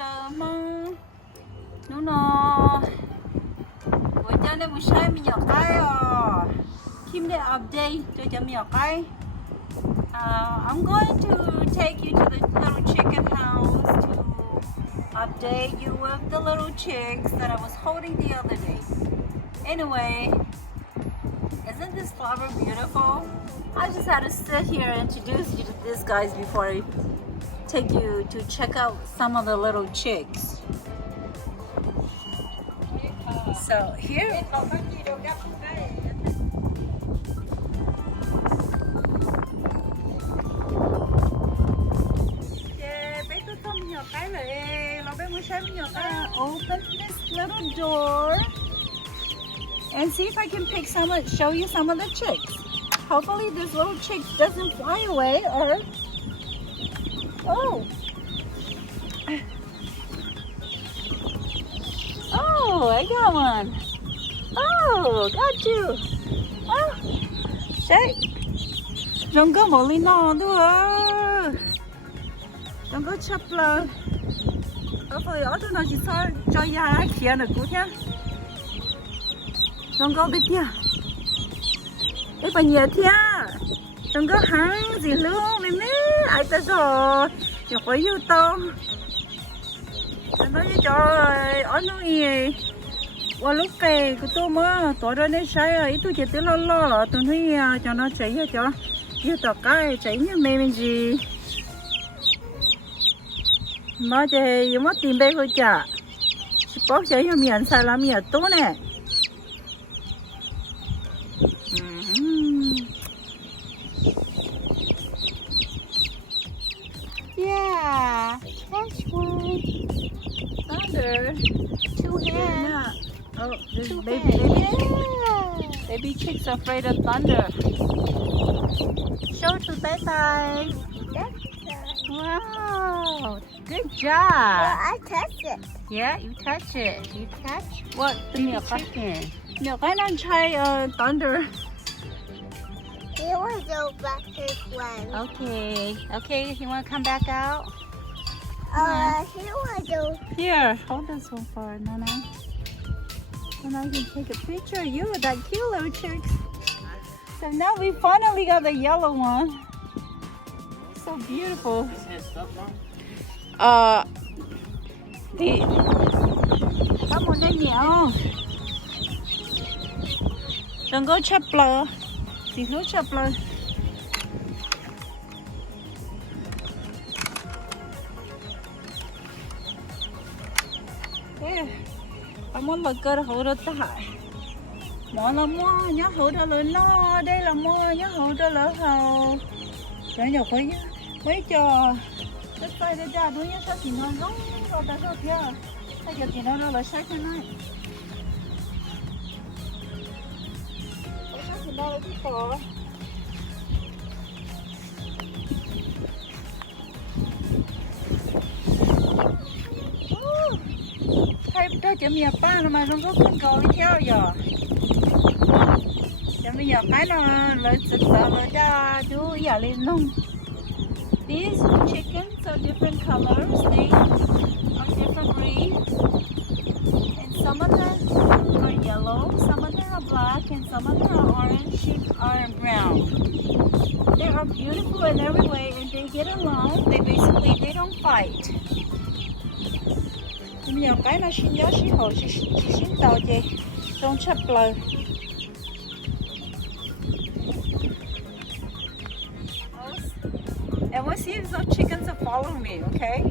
的吗？喏喏，我家那不晒没有开哦。Kim the update 就叫没有开。I'm going to take you to the little chicken house to update you with the little chicks that I was holding the other day. Anyway, isn't this flower beautiful? I just had to sit here and introduce you to these guys before I take you to check out some of the little chicks. So here. Open this little door and see if I can show you some of the chicks. Hopefully this little chick doesn't fly away or... Oh! Oh, I got one. Oh, got you. Oh, Saib. Don't go molino, don't go chapla. Hopefully, I don't know if you saw Joya here in the good here. Don't go big here. If I need here, don't go hang the loom in me. I just saw you for you, Tom. I know you joy. I know you. Well, look, cái tôi mà tối ra nên sai ít tôi chỉ tới lo tôi thấy cho nó chạy cho như tao cái chạy như mình gì mà thì mất tiền bê thôi chả bóc chạy cho miệng sai là miệng tốt nè. Yeah, that's one. Thunder. Two hands. Oh, this baby chicks are afraid of thunder. Show to bye. Wow, good job. Well, I touched it. Yeah, you touch it. You touch what? The Milk chicken. Milk. I don't try thunder. Here was the blackest one. Okay. You want to come back out? Here was the... Here, hold this one for Nana. And I can take a picture of you with that cute little chicks. So now we finally got the yellow one. So beautiful. Come on in here. Đừng có chập lờ. Thì cứ chập lờ. Có muốn mở cơ hỗ trợ ta hại. Đó là mua nhá hỗ trợ lớn nó. Đây là mua nhá hỗ trợ lớn hầu. Cho nhỏ khối mấy trò. Tất tay đây ra đối với sao thì nó nóng rồi ta sao kia. Bây giờ thì nó là sách thế này. Sao thì nó là cái cỏ. Đó chấm nhà ba mà không có con cầu theo giờ chấm bây giờ cái nó lợi sực sợ lợi ra chú giờ lên nông. These chickens are different colors. They are different breed, and some of them are yellow, some of them are black, and some of them are orange. Sheep are brown. They are beautiful in every way, and they get along. They don't fight. Nhiều cái nó xin nhớ xin hồ chỉ xin tàu gì trong chấp lời. And we'll see if those chickens will follow me, okay?